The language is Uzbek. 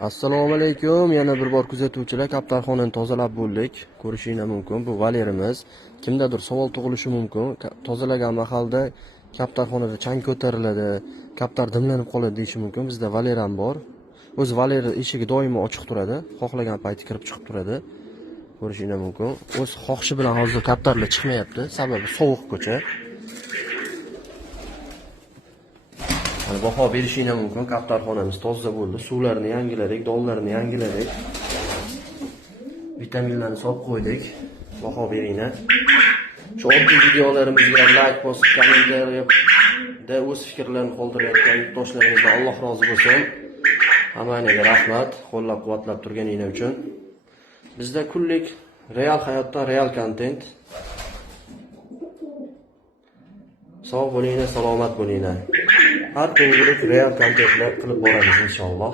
Assalomu alaykum. Yana bir bor kuzatuvchilar, kaptarxonani tozalab bo'ldik. Ko'rishingiz mumkin. Bu valerimiz. Kimdadir savol tug'ilishi mumkin. Tozalagan mahalda kaptarxonada chang ko'tariladi, kaptar dimlanib qoladi deyishi mumkin. Bizda valer ham bor. O'z valer eshigi doimo ochiq turadi. Xohlagan payti kirib chiqib turadi. Ko'rishingiz mumkin. O'z xohishi bilan hozir kaptarlar chiqmayapti. Sababi sovuq ko'cha. Baho berishingiz mumkin. Kaptarxonamiz toza bo'ldi. Suvlarni yangiladik, donlarni yangiladik. Vitaminlarni solib qo'ydik. Baho beringlar. Shu oddiy videolarimizga like bosib, kommentariyada o'z fikrlarini qoldirayotgan yurtdoshlarimizdan Alloh rozi bo'lsin. Hammangizga rahmat, qo'llab-quvvatlab turganingiz uchun. Bizda kunlik real hayotdan real kontent. Sog' bo'linglar, salomat bo'linglar. Har kunlik real kontentlar qilib boramiz inshaalloh.